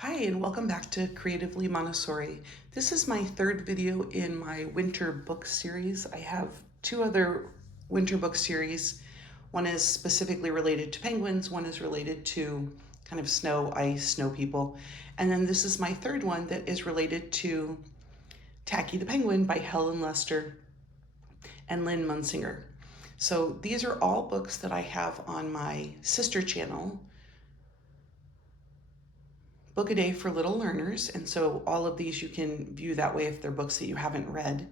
Hi, and welcome back to Creatively Montessori. This is my third video in my winter book series. I have two other winter book series. One is specifically related to penguins, one is related to kind of snow, ice, snow people. And then this is my third one that is related to Tacky the Penguin by Helen and Lynn Munsinger. So these are all books that I have on my sister channel, Book a Day for Little Learners, and so all of these you can view that way if they're books that you haven't read.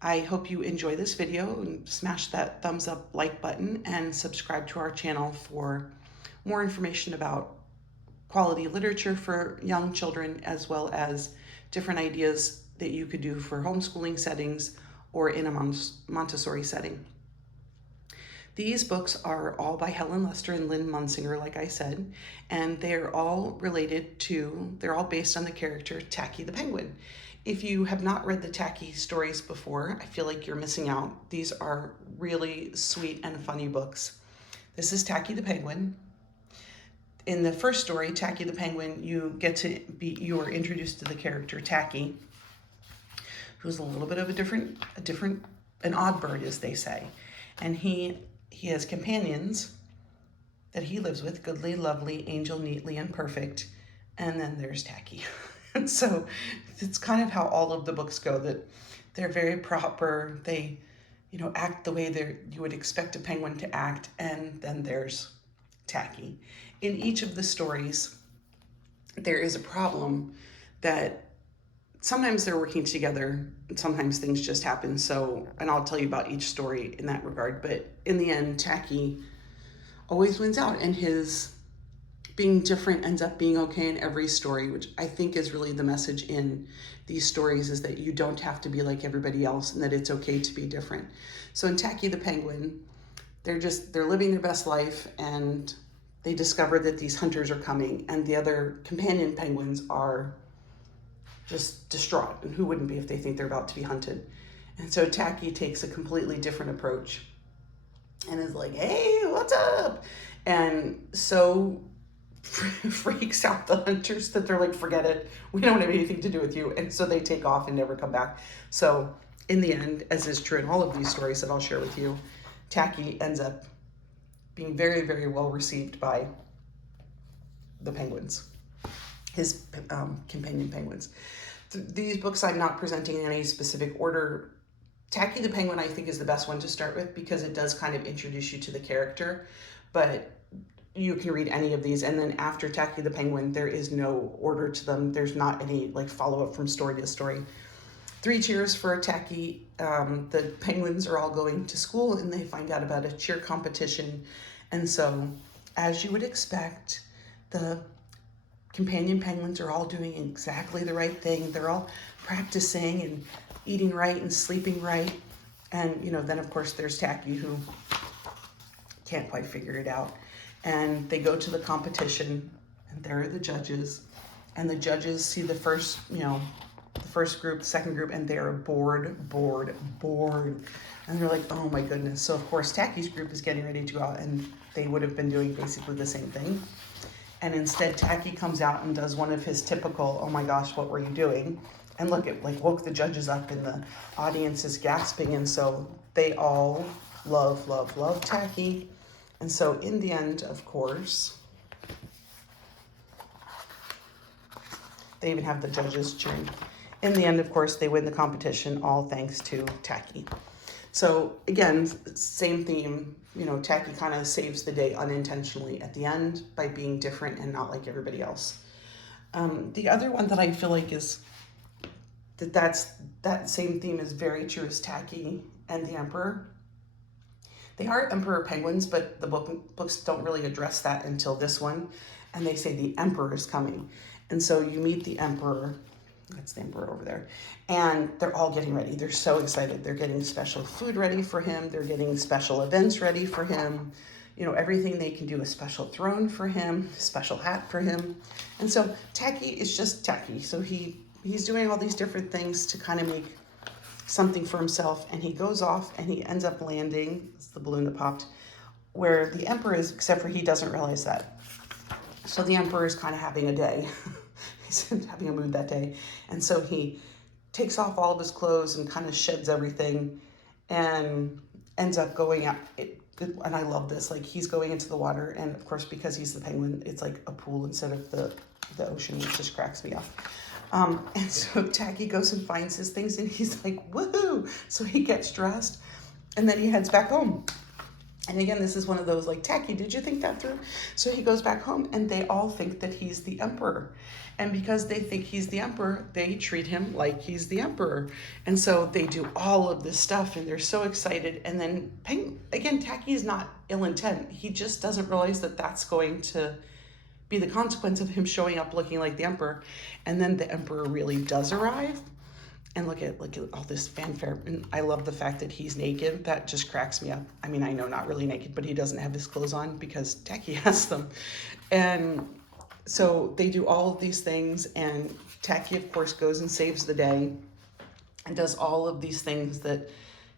I hope you enjoy this video and smash that thumbs up like button and subscribe to our channel for more information about quality literature for young children, as well as different ideas that you could do for homeschooling settings or in a Montessori setting. These books are all by Helen Lester and Lynn Munsinger, like I said, and they're all based on the character Tacky the Penguin. If you have not read the Tacky stories before, I feel like you're missing out. These are really sweet and funny books. This is Tacky the Penguin. In the first story, Tacky the Penguin, you are introduced to the character Tacky, who's a little bit of an odd bird, as they say. And he has companions that he lives with, goodly, lovely, angel, neatly, and perfect. And then there's Tacky. And so it's kind of how all of the books go, that they're very proper. They, act the way you would expect a penguin to act. And then there's Tacky. In each of the stories, there is a problem that sometimes they're working together, and sometimes things just happen. So, and I'll tell you about each story in that regard. But in the end, Tacky always wins out, and his being different ends up being okay in every story, which I think is really the message in these stories, is that you don't have to be like everybody else and that it's okay to be different. So in Tacky the Penguin, they're living their best life, and they discover that these hunters are coming, and the other companion penguins are just distraught, and who wouldn't be if they think they're about to be hunted. And so Tacky takes a completely different approach and is like, hey, what's up? And so freaks out the hunters that they're like, forget it, we don't have anything to do with you. And so they take off and never come back. So in the end, as is true in all of these stories that I'll share with you, Tacky ends up being very, very well received by the penguins, his companion penguins. These books I'm not presenting in any specific order. Tacky the Penguin, I think, is the best one to start with because it does kind of introduce you to the character, but you can read any of these. And then after Tacky the Penguin, there is no order to them. There's not any follow-up from story to story. 3 cheers for Tacky. The penguins are all going to school and they find out about a cheer competition. And so, as you would expect, the companion penguins are all doing exactly the right thing. They're all practicing and eating right and sleeping right. And, then of course there's Tacky, who can't quite figure it out. And they go to the competition, and there are the judges. And the judges see the first group, the second group, and they are bored. And they're like, oh my goodness. So of course Tacky's group is getting ready to go out, and they would have been doing basically the same thing. And instead Tacky comes out and does one of his typical, oh my gosh, what were you doing? And look, it woke the judges up, and the audience is gasping. And so they all love Tacky. And so in the end, of course, they even have the judges cheering. In the end, of course, they win the competition, all thanks to Tacky. So again, same theme, Tacky kind of saves the day unintentionally at the end by being different and not like everybody else. The other one that I feel like is that same theme is very true as Tacky and the Emperor. They are emperor penguins, but the books don't really address that until this one. And they say the emperor is coming. And so you meet the emperor. That's the emperor over there. And they're all getting ready. They're so excited. They're getting special food ready for him. They're getting special events ready for him. Everything they can do, a special throne for him, special hat for him. And so Tacky is just Tacky. So he's doing all these different things to kind of make something for himself, and he goes off and he ends up landing, it's the balloon that popped, where the emperor is, except for he doesn't realize that. So the emperor is kind of having a day. he's having a mood that day. And so he takes off all of his clothes and kind of sheds everything and ends up going out. And I love this, like he's going into the water, and of course, because he's the penguin, it's like a pool instead of the ocean, which just cracks me up. And so Tacky goes and finds his things, and he's like, woohoo! So he gets dressed, and then he heads back home. And again, this is one of those like, Tacky, did you think that through? So he goes back home, and they all think that he's the emperor. And because they think he's the emperor, they treat him like he's the emperor. And so they do all of this stuff, and they're so excited. And then, again, Tacky is not ill intent. He just doesn't realize that that's going to be the consequence of him showing up looking like the emperor. And then the emperor really does arrive. And look at all this fanfare. And I love the fact that he's naked. That just cracks me up. I mean, I know not really naked, but he doesn't have his clothes on because Tacky has them. And so they do all of these things, and Tacky, of course, goes and saves the day and does all of these things that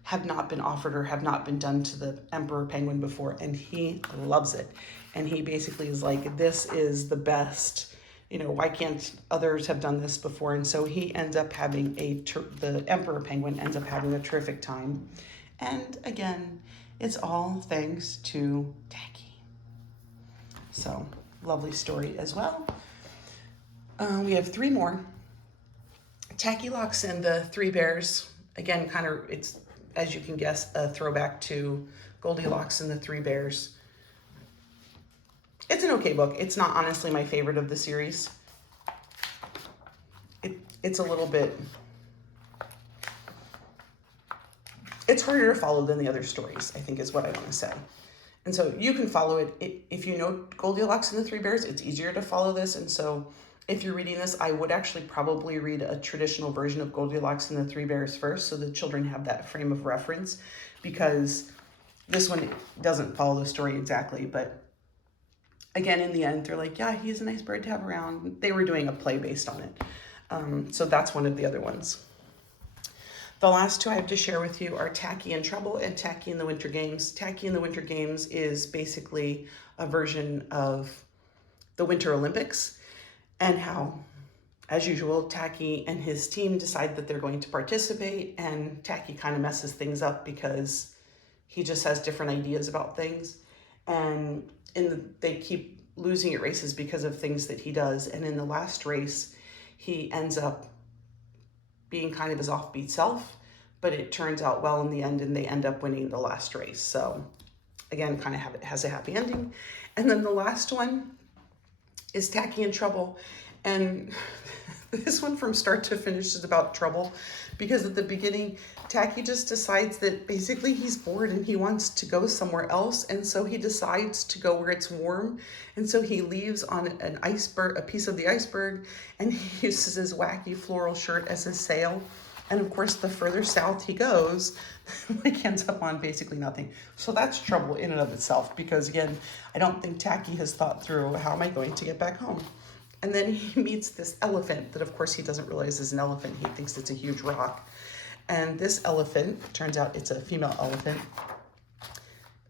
have not been offered or have not been done to the Emperor Penguin before, and he loves it. And he basically is like, this is the best. You know, why can't others have done this before? And so he ends up having the Emperor Penguin ends up having a terrific time. And again, it's all thanks to Tacky. So, lovely story as well. We have 3 more. Tacky Locks and the 3 Bears. Again, kind of, it's, as you can guess, a throwback to Goldilocks and the 3 Bears. It's an okay book. It's not honestly my favorite of the series. It's a little bit, it's harder to follow than the other stories, I think is what I want to say. And so you can follow it. If you know Goldilocks and the 3 Bears, it's easier to follow this. And so if you're reading this, I would actually probably read a traditional version of Goldilocks and the 3 Bears first, so the children have that frame of reference, because this one doesn't follow the story exactly. But again, in the end, they're like, yeah, he's a nice bird to have around. They were doing a play based on it. So that's one of the other ones. The last 2 I have to share with you are Tacky in Trouble and Tacky in the Winter Games. Tacky in the Winter Games is basically a version of the Winter Olympics, and how, as usual, Tacky and his team decide that they're going to participate, and Tacky kind of messes things up because he just has different ideas about things. And they keep losing at races because of things that he does. And in the last race, he ends up being kind of his offbeat self, but it turns out well in the end, and they end up winning the last race. So again, kind of has a happy ending. And then the last one is Tacky in Trouble. And this one from start to finish is about trouble, because at the beginning, Tacky just decides that basically he's bored and he wants to go somewhere else. And so he decides to go where it's warm. And so he leaves on an iceberg, a piece of the iceberg, and he uses his wacky floral shirt as his sail. And of course, the further south he goes, he ends up on basically nothing. So that's trouble in and of itself, because again, I don't think Tacky has thought through, how am I going to get back home? And then he meets this elephant that, of course, he doesn't realize is an elephant. He thinks it's a huge rock. And this elephant, turns out it's a female elephant.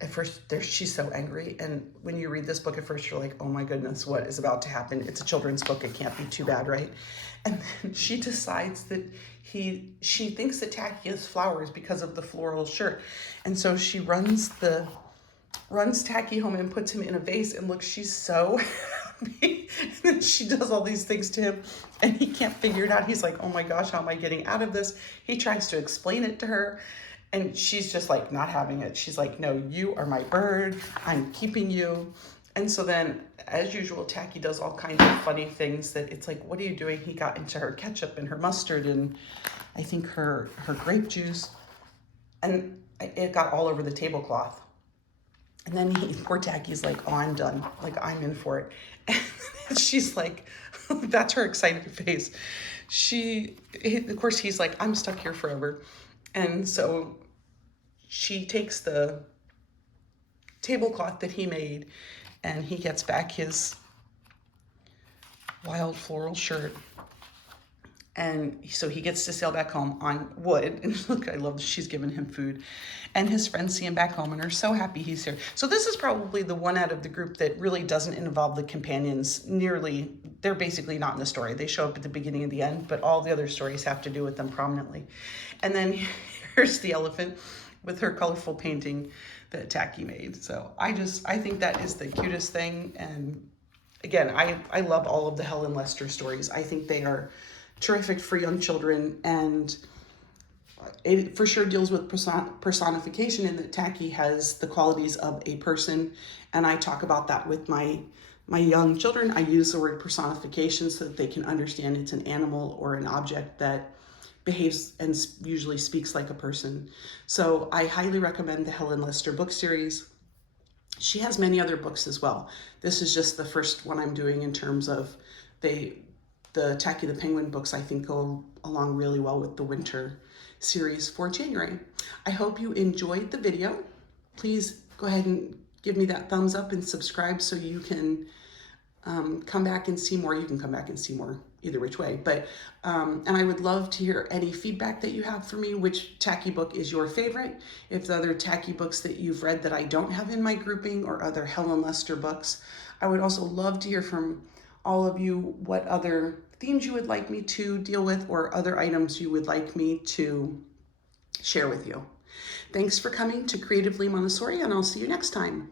At first, she's so angry. And when you read this book at first, you're like, oh my goodness, what is about to happen? It's a children's book. It can't be too bad, right? And then she decides that she thinks that Tacky has flowers because of the floral shirt. And so she runs Tacky home and puts him in a vase, and look, she's so happy. And then she does all these things to him, and he can't figure it out. He's like, oh my gosh, how am I getting out of this? He tries to explain it to her, and she's just like not having it. She's like, no, you are my bird. I'm keeping you. And so then, as usual, Tacky does all kinds of funny things that it's like, what are you doing? He got into her ketchup and her mustard and I think her grape juice, and it got all over the tablecloth. And then poor Tacky's like, oh, I'm done. Like, I'm in for it. And she's like, that's her excited face. Of course, he's like, I'm stuck here forever. And so she takes the tablecloth that he made, and he gets back his wild floral shirt, And so he gets to sail back home on wood. And look, I love she's giving him food. And his friends see him back home and are so happy he's here. So this is probably the one out of the group that really doesn't involve the companions nearly. They're basically not in the story. They show up at the beginning and the end, but all the other stories have to do with them prominently. And then here's the elephant with her colorful painting that Tacky made. So I think that is the cutest thing. And again, I love all of the Helen Lester stories. I think they are terrific for young children, and it for sure deals with personification in that Tacky has the qualities of a person, and I talk about that with my young children. I use the word personification so that they can understand it's an animal or an object that behaves and usually speaks like a person. So I highly recommend the Helen Lester book series. She has many other books as well. This is just the first one I'm doing in terms of the Tacky the Penguin books. I think go along really well with the winter series for January. I hope you enjoyed the video. Please go ahead and give me that thumbs up and subscribe so you can come back and see more. You can come back and see more either which way. But and I would love to hear any feedback that you have for me. Which Tacky book is your favorite? If the other Tacky books that you've read that I don't have in my grouping, or other Helen Lester books. I would also love to hear from all of you what other themes you would like me to deal with, or other items you would like me to share with you. Thanks for coming to Creatively Montessori, and I'll see you next time.